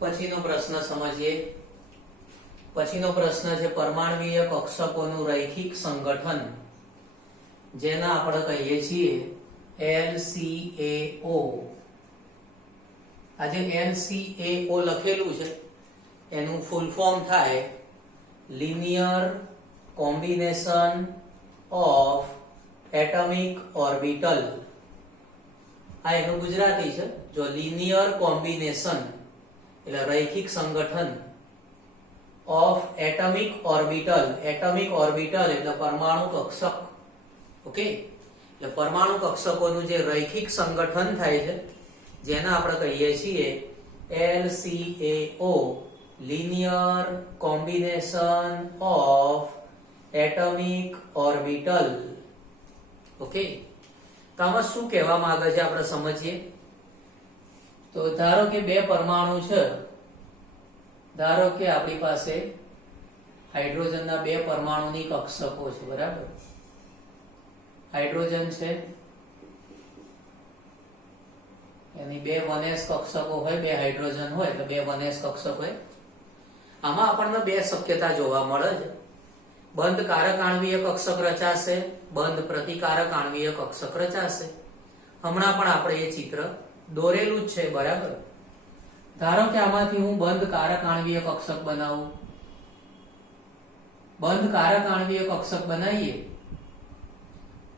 પછીનો પ્રશ્ન સમજીએ. પછીનો પ્રશ્ન છે પરમાણ્વીય કક્ષકોનું રૈખિક સંગઠન, જેના આપણે કહીએ છીએ LCAO. આ જે LCAO લખેલું છે એનું ફૂલ ફોર્મ થાય linear combination of atomic orbital. આ એનું ગુજરાતી છે. જો લિનિયર કોમ્બિનેશન એટલે રૈખિક સંગઠન of atomic orbital. Atomic orbital એટલે પરમાણુ કક્ષક. ઓકે, એટલે પરમાણુ કક્ષકોનું જે રૈખિક સંગઠન થાય છે જેને આપણે કહીએ છીએ LCAO, linear combination of atomic orbital. Okay, તો આમાં શું કહેવા માંગે છે આપણે સમજીએ. તો ધારો કે બે પરમાણુ છે. ધારો કે આપણી પાસે હાઇડ્રોજનના બે પરમાણુની કક્ષકો છે, બરાબર. હાઇડ્રોજન છે એની બે 1s કક્ષકો હોય, બે હાઇડ્રોજન હોય એટલે બે 1s કક્ષક હોય. આમાં આપણને બે શક્યતા જોવા મળે છે. બંધ કારક આણ્વીય કક્ષક રચાશે, બંધ પ્રતિકારક આણ્વીય કક્ષક રચાશે. હમણાં પણ આપણે એ ચિત્ર દોરેલું જ છે, બરાબર. ધારો કે આમાંથી હું બંધ કારક આણ્વીય કક્ષક બનાવું. બંધ કારક આણ્વીય કક્ષક બનાવીએ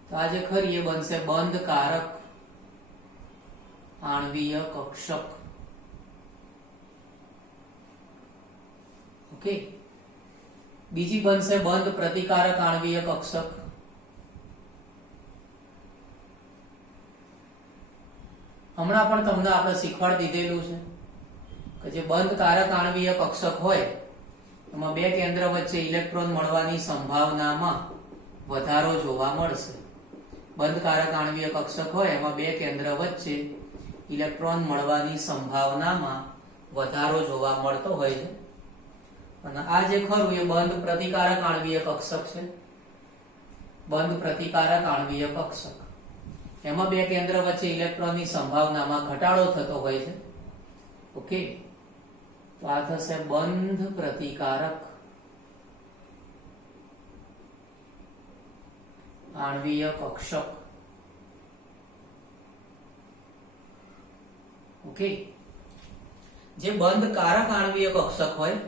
તો આજે ખરી એ બનશે બંધ કારક આણ્વીય કક્ષક. ઓકે, બીજી બનશે બંધ પ્રતિકારક આણ્વીય કક્ષક. હમણાં પણ તમને આપણે શીખવાડી દીધેલું છે કે જે બંધ કારક આણ્વીય કક્ષક હોય એમાં બે કેન્દ્ર વચ્ચે ઇલેક્ટ્રોન મળવાની સંભાવનામાં વધારો જોવા મળશે. બંધ કારક આણ્વીય કક્ષક હોય એમાં બે કેન્દ્ર વચ્ચે ઇલેક્ટ્રોન મળવાની સંભાવનામાં વધારો જોવા મળતો હોય છે. અને આ જે ખરું એ બંધ પ્રતિકારક આણ્વીય કક્ષક છે. બંધ પ્રતિકારક આણ્વીય કક્ષક એમાં બે કેન્દ્ર વચ્ચે ઇલેક્ટ્રોનની સંભાવનામાં ઘટાડો થતો હોય છે. ઓકે, તો આ થશે બંધ પ્રતિકારક આણ્વીય કક્ષક. ઓકે, જે બંધ કારક આણ્વીય કક્ષક હોય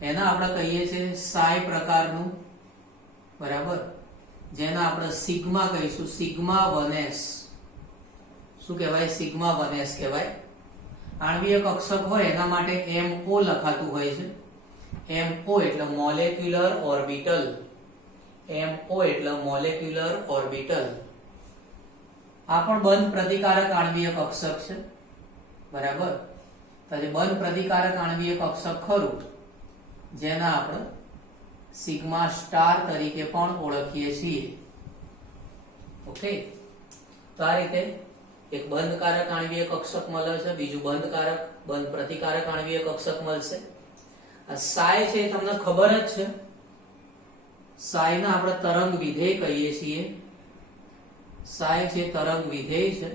એના આપણે કહીએ છીએ સાય પ્રકારનું, બરાબર. જેના આપણે સિગ્મા કહીશું, સિગ્મા 1s. શું કહેવાય? સિગ્મા 1s કહેવાય. આણ્વીય કક્ષક હોય એના માટે MO લખાતું હોય છે. MO એટલે મોલેક્યુલર ઓર્બિટલ. MO એટલે મોલેક્યુલર ઓર્બિટલ. આ પણ બંધ પ્રતિકારક આણ્વીય કક્ષક છે, બરાબર. તો જે બંધ પ્રતિકારક આણ્વીય કક્ષક ખરું જેના આપણે સિગ્મા સ્ટાર તરીકે પણ ઓળખીએ છીએ. ઓકે, તો આ રીતે એક બંધ કારક આણ્વીય કક્ષક મળે છે, બીજું બંધ પ્રતિકારક આણ્વીય કક્ષક મળશે. આ સાય છે તમને ખબર જ છે. સાયને આપણે તરંગ વિધેય કહીએ છીએ. સાય છે તરંગ વિધેય છે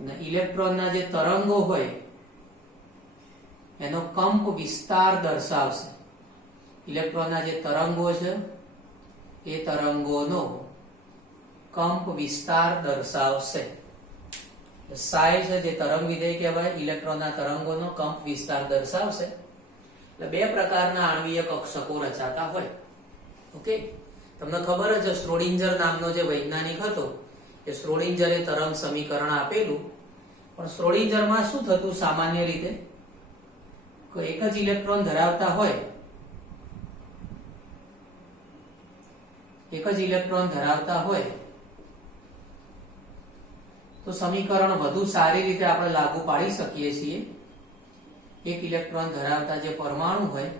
અને ઇલેક્ટ્રોનના જે તરંગો હોય એનો કંપ વિસ્તાર દર્શાવશે. ઇલેક્ટ્રોનના જે તરંગો છે એ તરંગોનો કંપ વિસ્તાર દર્શાવશે. સાય છે જે તરંગ વિધેય કહેવાય, ઇલેક્ટ્રોનના તરંગોનો કંપ વિસ્તાર દર્શાવશે. એટલે બે પ્રકારના આણ્વીય કક્ષકો રચાતા હોય. ઓકે, તમને ખબર જ શ્રોડિંજર નામનો જે વૈજ્ઞાનિક હતો એ શ્રોડિંજરે તરંગ સમીકરણ આપેલું. પણ શ્રોડિંજરમાં શું થતું સામાન્ય રીતે, એક જ ઇલેક્ટ્રોન ધરાવતા હોય, એક જ ઇલેક્ટ્રોન ધરાવતા હોય તો સમીકરણ વધુ સારી રીતે આપણે લાગુ પાડી શકીએ છીએ. એક ઇલેક્ટ્રોન ધરાવતા જે પરમાણુ હોય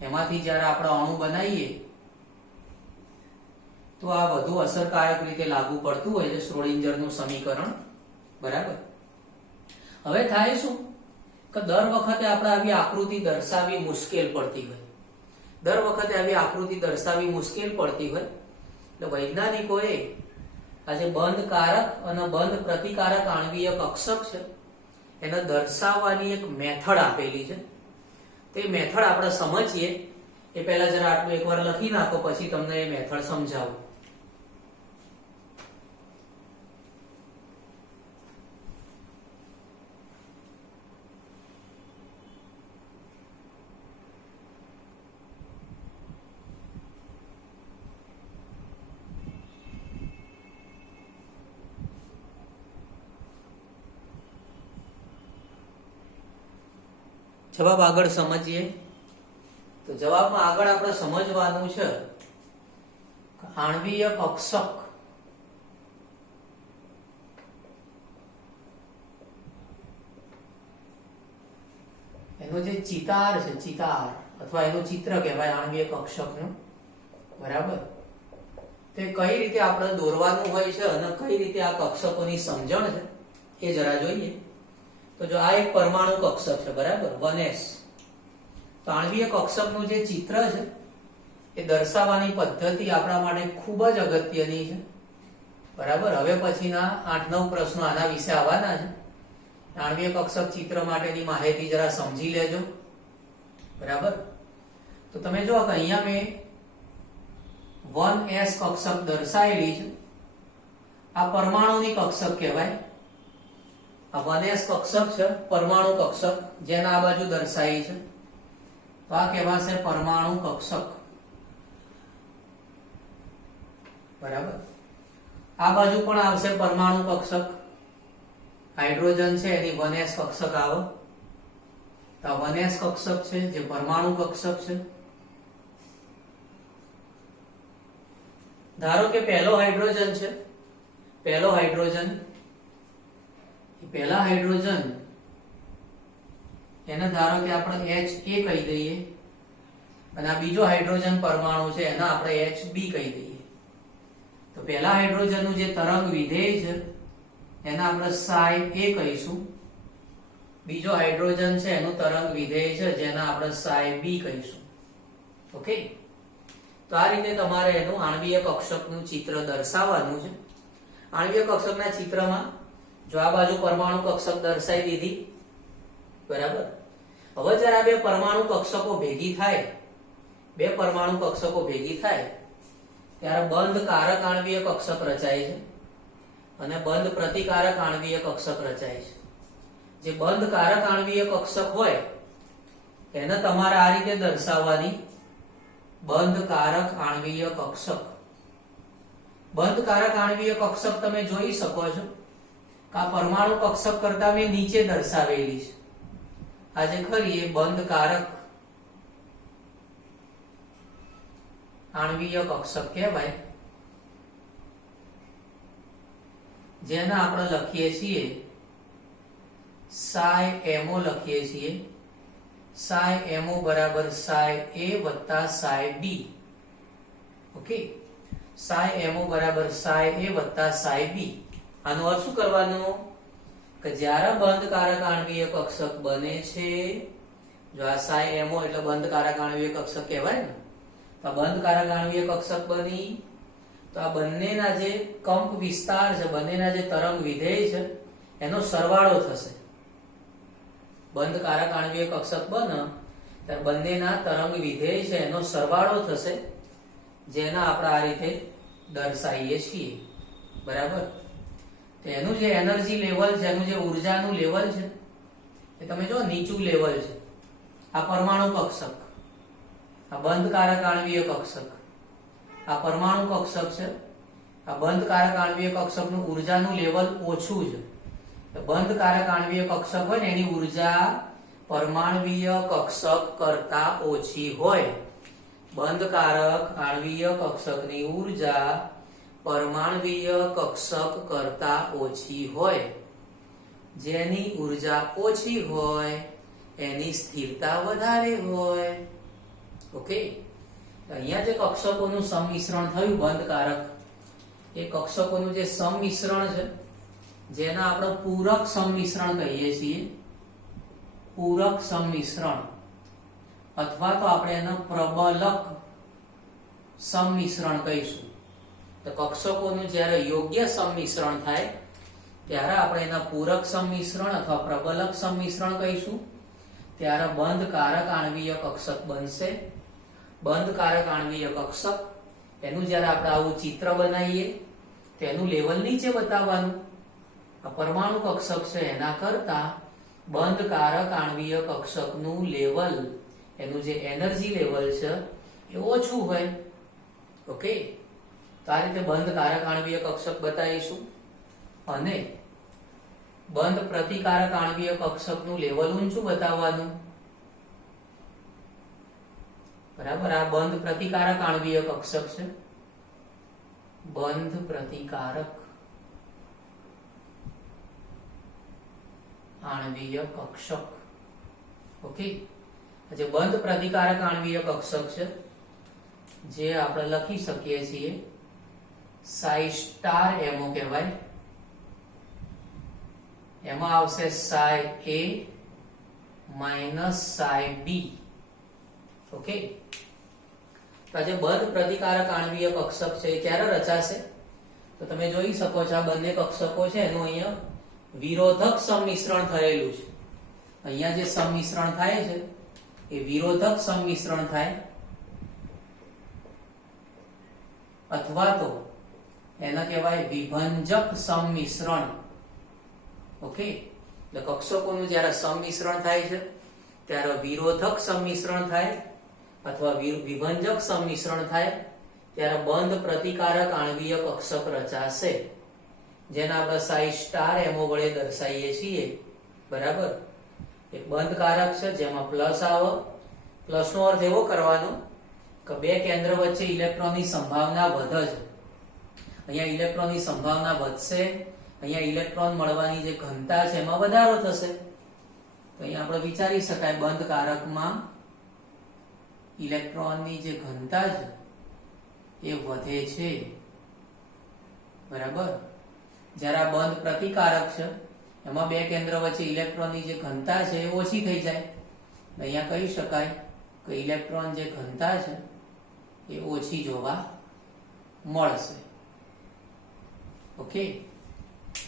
એમાંથી જ્યારે આપણે અણુ બનાવીએ તો આ વધુ અસરકારક રીતે લાગુ પડતું હોય છે શ્રોડિંજરનું સમીકરણ, બરાબર. હવે થાય શું કે દર વખતે આપણે આવી આકૃતિ દર્શાવવી મુશ્કેલ પડતી હોય. દર વખતે આવી આકૃતિ દર્શાવવી મુશ્કેલ પડતી હોય એટલે વૈજ્ઞાનિકોએ આજે બંધ કારક અને બંધ પ્રતિકારક આણ્વીય કક્ષક છે એને દર્શાવવાની એક મેથડ આપેલી છે. તે મેથડ આપણે સમજીએ એ પહેલા જરા આટલું એકવાર લખી નાખો, પછી તમને એ મેથડ સમજાવું. જવાબ આગળ સમજીએ. તો જવાબમાં આગળ આપણે સમજવાનું છે આણ્વીય કક્ષક એનો જે ચિતાર છે, ચિતાર અથવા એનું ચિત્ર કહેવાય આણ્વીય કક્ષકનું, બરાબર. તે કઈ રીતે આપણે દોરવાનું હોય છે અને કઈ રીતે આ કક્ષકોની સમજણ છે એ જરા જોઈએ. તો જો આ એક પરમાણુ કક્ષક છે, બરાબર, 1s. તો આણ્વીય કક્ષકનું જે ચિત્ર છે એ દર્શાવવાની પદ્ધતિ આપણા માટે ખૂબ જ અગત્યની છે, બરાબર. હવે પછીના 8-9 પ્રશ્નો આના વિશે આવવાના છે. આણ્વીય કક્ષક ચિત્ર માટેની માહિતી જરા સમજી લેજો, બરાબર. તો તમે જો કે અહીંયા મેં 1s કક્ષક દર્શાવેલી છે. આ પરમાણુની કક્ષક કહેવાય. આ 1s કક્ષક છે, પરમાણુ કક્ષક, જેના આ બાજુ દર્શાવી છે. તો આ કહેવાશે પરમાણુ કક્ષક, બરાબર. આ બાજુ પણ આવશે પરમાણુ કક્ષક. હાઇડ્રોજન છે એની 1s કક્ષક આવે. તો આ 1s કક્ષક છે જે પરમાણુ કક્ષક છે. ધારો કે પહેલો હાઇડ્રોજન છે, પહેલો હાઇડ્રોજન, પહેલા હાઇડ્રોજન એને ધારો કે આપણે Ha કહી દઈએ, અને આ બીજો હાઇડ્રોજન પરમાણુ છે એને આપણે Hb કહી દઈએ. તો પહેલા હાઇડ્રોજનનું જે તરંગ વિધેય છે એને આપણે psi a કહીશું. બીજો હાઇડ્રોજન છે એનું તરંગ વિધેય છે જેને આપણે psi b કહીશું. ઓકે. તો આ રીતે તમારે એનું આણ્વીય કક્ષકનું ચિત્ર દર્શાવવાનું છે. આણ્વીય કક્ષકના ચિત્રમાં જો આ બાજુ પરમાણુ કક્ષક દર્શાવી દીધી, બરાબર. હવે જ્યારે આ બે પરમાણુ કક્ષકો ભેગી થાય, બે પરમાણુ કક્ષકો ભેગી થાય ત્યારે બંધ કારક આણ્વીય કક્ષક રચાય છે અને બંધ પ્રતિકારક આણ્વીય કક્ષક રચાય છે. જે બંધ કારક આણ્વીય કક્ષક હોય એને તમારે આ રીતે દર્શાવવાની, બંધ કારક આણ્વીય કક્ષક. બંધ કારક આણ્વીય કક્ષક તમે જોઈ શકો છો કે આ પરમાણુ કક્ષક કરતા મેં નીચે દર્શાવેલી છે. આ જે ખરી એ બંધ કારક આણ્વીય કક્ષક કહેવાય, જેને આપણે લખીએ છીએ psi mo લખીએ છીએ. psi mo બરાબર psi a વત્તા psi b. Okay. psi mo બરાબર psi a વત્તા psi b. આનો અર્થ શું કરવાનો કે જ્યારે બંધ કારક આણ્વીય કક્ષક બને છે, જો આ psi mo એટલે બંધ કારક આણ્વીય કક્ષક કહેવાય ને, તો બંધ કારક આણ્વીય કક્ષક બની તો આ બંનેના જે કંપ વિસ્તાર છે, બંનેના જે તરંગ વિધેય છે એનો સરવાળો થશે. બંધ કારક આણ્વીય કક્ષક બને ત્યારે બંનેના તરંગ વિધેય છે એનો સરવાળો થશે, જેના આપણે આ રીતે દર્શાવીએ છીએ, બરાબર. તો એનું જે એનર્જી લેવલ છે, એનું જે ઉર્જાનું લેવલ છે એ તમે જો નીચું લેવલ છે. આ પરમાણુ કક્ષક, આ બંધ કારક આણ્વીય કક્ષક, આ પરમાણુ કક્ષક છે. આ બંધ કારક આણ્વીય કક્ષકનું ઉર્જાનું લેવલ ઓછું છે. તો બંધ કારક આણ્વીય કક્ષક હોય ને એની ઉર્જા પરમાણ્વીય કક્ષક કરતા ઓછી હોય. બંધ કારક આણ્વીય કક્ષકની ઉર્જા પરમાણ્વીય કક્ષક કરતા ઓછી હોય. જેની ઉર્જા ઓછી હોય એની સ્થિરતા વધારે હોય. ઓકે. અહીંયા જે કક્ષકોનું સંમિશ્રણ થયું બંધ કારક, એ કક્ષકોનું જે સંમિશ્રણ છે જેના આપણે પૂરક સંમિશ્રણ કહીએ છીએ. પૂરક સંમિશ્રણ અથવા તો આપણે એને પ્રબલક સંમિશ્રણ કહીશું. તો કક્ષકોનું જ્યારે યોગ્ય સંમિશ્રણ થાય ત્યારે આપણે એના પૂરક સંમિશ્રણ અથવા પ્રબલક સંમિશ્રણ કહીશું. ત્યારે બંધ કારક આણ્વીય કક્ષક બનશે. બંધ કારક આણ્વીય કક્ષક એનું જ્યારે આપણે આવું ચિત્ર બનાવીએ તો એનું લેવલ નીચે બતાવવાનું. આ પરમાણુ કક્ષક છે એના કરતા બંધ કારક આણ્વીય કક્ષકનું લેવલ, એનું જે એનર્જી લેવલ છે એ ઓછું હોય. ઓકે, તો આ રીતે બંધ કારક આણ્વીય કક્ષક બતાવીશું. અને બંધ પ્રતિકારક આણ્વીય કક્ષકનું લેવલ ઊંચું બતાવવાનું. બરાબર, આ બંધ પ્રતિકારક આણ્વીય કક્ષક છે. બંધ પ્રતિકારક આણ્વીય કક્ષક. ઓકે, જે બંધ પ્રતિકારક આણ્વીય કક્ષક છે જે આપણે લખી શકીએ છીએ સાઈ સ્ટાર એમઓ કહેવાય. એમાં આવશે સાઈ એ માઇનસ સાઈ બી. ઓકે, તો આ જે બંધ પ્રતિકારક આણ્વીય કક્ષક છે એ ક્યારે રચાશે? તો તમે જોઈ શકો છો આ બંને કક્ષકો છે એનું અહીંયા વિરોધક સંમિશ્રણ થયેલું છે. અહીંયા જે સંમિશ્રણ થાય છે એ વિરોધક સંમિશ્રણ થાય, અથવા તો એને કહેવાય વિભંજક સંમિશ્રણ. ઓકે, એટલે કક્ષકોનું જ્યારે સંમિશ્રણ થાય છે ત્યારે વિરોધક સંમિશ્રણ થાય અથવા વિભંજક સંમિશ્રણ થાય ત્યારે બંધ પ્રતિકારક આણ્વીય કક્ષક રચાશે, જેને આપણે સાઈ સ્ટાર એમઓ વડે દર્શાવીએ છીએ. બરાબર, એક બંધ કારક છે જેમાં પ્લસ આવે. પ્લસનો અર્થ એવો કરવાનો કે બે કેન્દ્ર વચ્ચે ઇલેક્ટ્રોનની સંભાવના વધે છે. અહીંયા ઇલેક્ટ્રોનની સંભાવના વધશે, અહીંયા ઇલેક્ટ્રોન મળવાની જે ઘનતા છે એમાં વધારો થશે. તો અહીંયા આપણે વિચારી શકાય બંધ કારકમાં ઇલેક્ટ્રોનની જે ઘનતા છે એ વધે છે. બરાબર, જ્યારે આ બંધ પ્રતિકારક છે એમાં બે કેન્દ્ર વચ્ચે ઇલેક્ટ્રોનની જે ઘનતા છે એ ઓછી થઈ જાય. અહીંયા કહી શકાય કે ઇલેક્ટ્રોન જે ઘનતા છે એ ઓછી જોવા મળશે. ઓકે,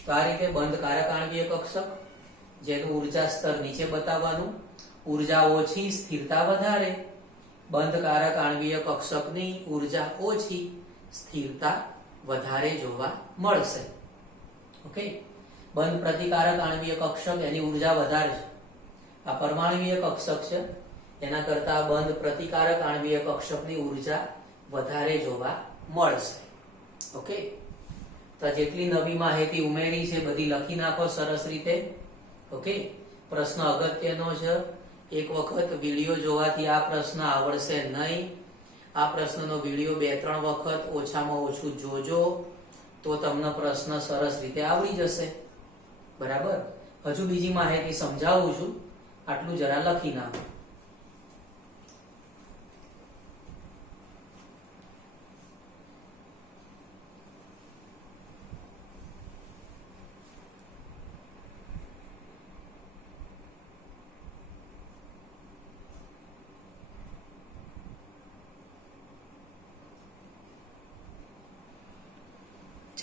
તો આ રીતે બંધ કારક આણ્વીય કક્ષક જેનું ઉર્જા સ્તર નીચે બતાવવાનું. ઉર્જા ઓછી, સ્થિરતા વધારે. બંધ કારક આણ્વીય કક્ષકની ઉર્જા ઓછી, સ્થિરતા વધારે જોવા મળશે. ઓકે, બંધ પ્રતિકારક આણ્વીય કક્ષક એની ઉર્જા વધારે છે. આ પરમાણ્વીય કક્ષક છે એના કરતા બંધ પ્રતિકારક આણ્વીય કક્ષકની ઉર્જા વધારે જોવા મળશે. ઓકે, તો જેટલી નવી માહિતી ઉમેરી છે બધી લખી નાખો સરસ રીતે. ઓકે, પ્રશ્ન અગત્યનો છે. એક વખત વિડીયો જોવાથી આ પ્રશ્ન આવડશે નહીં. આ પ્રશ્નનો વિડીયો 2-3 વખત ઓછામાં ઓછું જોજો તો તમને પ્રશ્ન સરસ રીતે આવડી જશે. બરાબર, હજુ બીજી માહિતી સમજાવું છું, આટલું જરા લખી નાખો.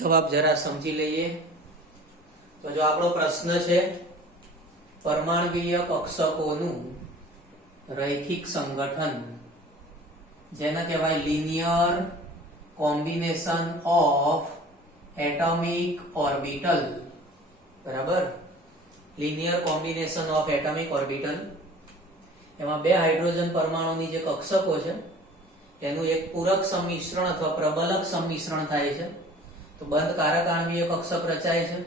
જવાબ જરા સમજી લઈએ. તો જો આપણો પ્રશ્ન છે પરમાણ્વીય કક્ષકોનું રૈખિક સંગઠન, જેને કહેવાય linear combination of atomic orbital. બરાબર, linear combination of atomic orbital. એમાં બે હાઇડ્રોજન પરમાણુની જે કક્ષકો છે એનું એક પૂરક સંમિશ્રણ અથવા પ્રબલક સંમિશ્રણ થાય છે તો બંધ કારક આણ્વીય કક્ષક રચાય છે.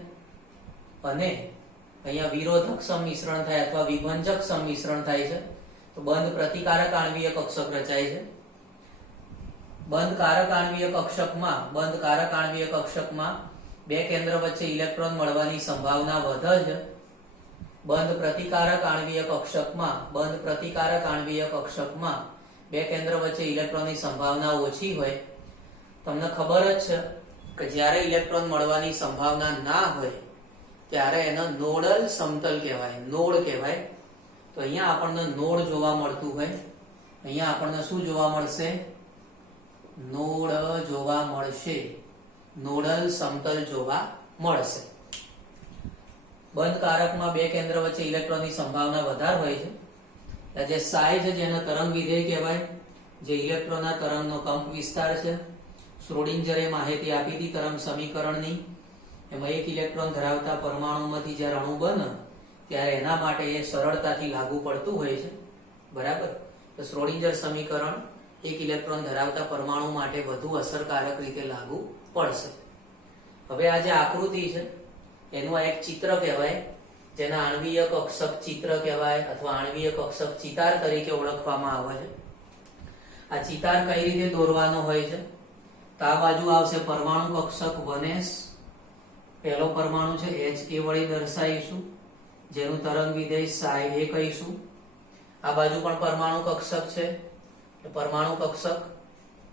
અને અહીંયા વિરોધક સંમિશ્રણ થાય અથવા વિભંજક સંમિશ્રણ થાય છે તો બંધ પ્રતિકારક આણ્વીય કક્ષક રચાય છે. બંધ કારક આણ્વીય કક્ષકમાં બે કેન્દ્ર વચ્ચે ઇલેક્ટ્રોન મળવાની સંભાવના વધે છે. બંધ પ્રતિકારક આણ્વીય કક્ષકમાં બે કેન્દ્ર વચ્ચે ઇલેક્ટ્રોનની સંભાવના ઓછી હોય. તમને ખબર જ છે કે જ્યારે ઇલેક્ટ્રોન મળવાની સંભાવના ના હોય ત્યારે એને નોડલ સમતલ કહેવાય, નોડ કહેવાય. તો અહીંયા આપણને નોડ જોવા મળતું હોય. અહીંયા આપણને શું જોવા મળશે? નોડ જોવા મળશે, નોડલ સમતલ જોવા મળશે. બંધ કારકમાં બે કેન્દ્ર વચ્ચે ઇલેક્ટ્રોનની સંભાવના વધારે હોય છે. જે સાઈ છે જેનો તરંગ વિધેય કહેવાય, જે ઇલેક્ટ્રોનના તરંગનો કંપ વિસ્તાર છે. શ્રોડિંજરે માહિતી આપી હતી તરંગ સમીકરણની. એમાં એક ઇલેક્ટ્રોન ધરાવતા પરમાણુમાંથી જ્યારે અણુ બને ત્યારે એના માટે એ સરળતાથી લાગુ પડતું હોય છે, બરાબર. તો શ્રોડિંજર સમીકરણ એક ઇલેક્ટ્રોન ધરાવતા પરમાણુ માટે વધુ અસરકારક રીતે લાગુ પડશે. હવે આ જે આકૃતિ છે એનું આ એક ચિત્ર કહેવાય, જેના આણ્વીય કક્ષક ચિત્ર કહેવાય અથવા આણ્વીય કક્ષક ચિતાર તરીકે ઓળખવામાં આવે છે. આ ચિતાર કઈ રીતે દોરવાનો હોય છે? તો આ બાજુ આવશે પરમાણુ કક્ષક 1s, પહેલો પરમાણુ છે H એ વડે દર્શાવીશું, જેનું તરંગ વિધેય psi a કહીશું. આ બાજુ પણ પરમાણુ કક્ષક છે, પરમાણુ કક્ષક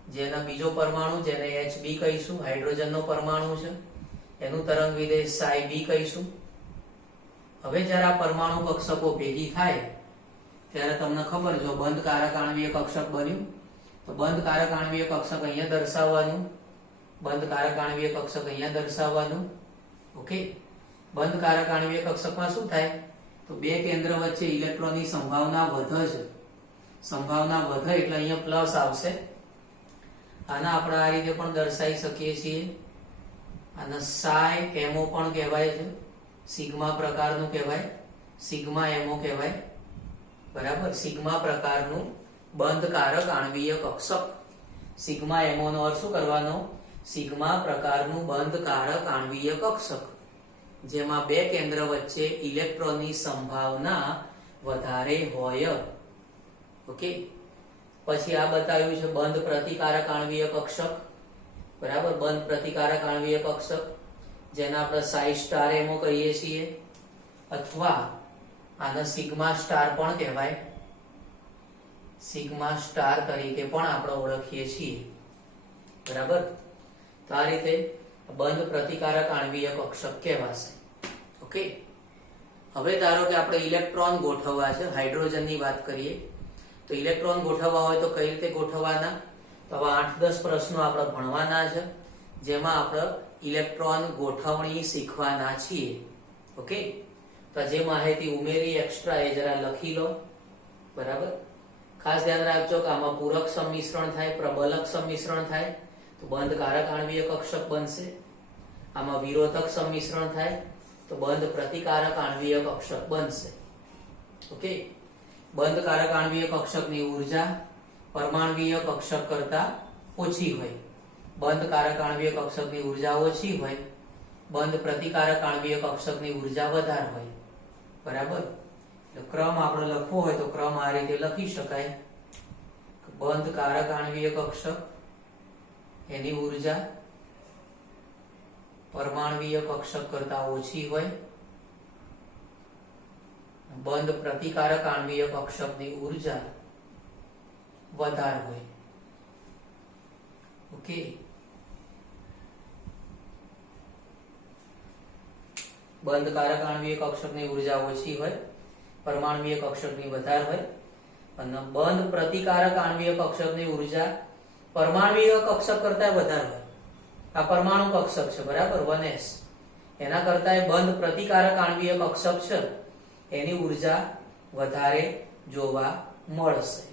જેના બીજો પરમાણુ જેને Hb કહીશું, હાઇડ્રોજનનો પરમાણુ છે, એનું તરંગ વિધેય psi b કહીશું. હવે જ્યારે આ પરમાણુ કક્ષકો ભેગી થાય ત્યારે તમને ખબર જો બંધ કારક આણ્વીય કક્ષક બન્યું, તો બંધ કારક આણ્વીય કક્ષક અહીંયા દર્શાવવાનું, બંધ કારક આણ્વીય કક્ષક અહીંયા દર્શાવવાનું. ઓકે, બંધ કારક આણ્વીય કક્ષકમાં શું થાય? તો બે કેન્દ્ર વચ્ચે ઇલેક્ટ્રોનની સંભાવના વધે છે. સંભાવના વધે એટલે અહીંયા પ્લસ આવશે. આના આપણે આ રીતે પણ દર્શાવી શકીએ છીએ. આને psi mo પણ કહેવાય છે, સિગ્મા પ્રકારનું કહેવાય, સિગ્મા mo કહેવાય, બરાબર. સિગ્મા પ્રકારનું બંધ કારક આણ્વીય કક્ષક. સિગ્મા mo નો અર્થ શું કરવાનો? સિગ્મા પ્રકારનું બંધ કારક આણ્વીય કક્ષક જેમાં બે કેન્દ્ર વચ્ચે ઇલેક્ટ્રોનની સંભાવના વધારે હોય. ઓકે, પછી આ બતાવ્યું છે બંધ પ્રતિકારક આણ્વીય કક્ષક, બરાબર. બંધ પ્રતિકારક આણ્વીય કક્ષક જેને આપણે psi સ્ટાર mo કહીએ છીએ અથવા આને સિગ્મા સ્ટાર પણ કહેવાય, સિગ્મા સ્ટાર તરીકે પણ આપણે ઓળખીએ છીએ, બરાબર. તો આ રીતે બંધ પ્રતિકારક આણ્વીય કક્ષક કહેવાશે. ઓકે, હવે ધારો કે આપણે ઇલેક્ટ્રોન ગોઠવવા છે, હાઇડ્રોજનની વાત કરીએ તો ઇલેક્ટ્રોન ગોઠવવા હોય તો કઈ રીતે ગોઠવવાના? તો હવે 8-10 પ્રશ્નો આપણે ભણવાના છે, જેમાં આપણે ઇલેક્ટ્રોન ગોઠવણી શીખવાના છીએ. ઓકે, તો જે માહિતી ઉમેરી એક્સ્ટ્રા એ જરા લખી લો, બરાબર. ખાસ ધ્યાન રાખજો કે આમાં પૂરક સંમિશ્રણ થાય, પ્રબલક સંમિશ્રણ થાય તો બંધ કારક આણ્વીય કક્ષક બનશે. આમાં વિરોધક સંમિશ્રણ થાય તો બંધ પ્રતિકારક આણ્વીય કક્ષક બનશે. ઓકે, બંધ કારક આણ્વીય કક્ષકની ઉર્જા પરમાણ્વીય કક્ષક કરતા ઓછી હોય, બંધ કારક આણ્વીય કક્ષકની ઉર્જા ઓછી હોય, બંધ પ્રતિકારક આણ્વીય કક્ષકની ઉર્જા વધારે હોય, બરાબર. એટલે ક્રમ આપણે લખવો હોય તો ક્રમ આ રીતે લખી શકાય. બંધ કારક આણ્વીય કક્ષક એની ઉર્જા પરમાણ્વીય કક્ષક કરતા ઓછી હોય, બંધ પ્રતિકારક આણ્વીય કક્ષકની ઉર્જા વધારે હોય. ઓકે, બંધ કારક આણ્વીય કક્ષકની ઉર્જા ઓછી હોય, પરમાણ્વીય કક્ષકની વધારે હોય, અને બંધ પ્રતિકારક આણ્વીય કક્ષકની ઉર્જા પરમાણ્વીય કક્ષક કરતા વધારે હોય. આ પરમાણુ કક્ષક છે, બરાબર, 1s, એના કરતા બંધ પ્રતિકારક આણ્વીય કક્ષક છે એની ઉર્જા વધારે જોવા મળશે.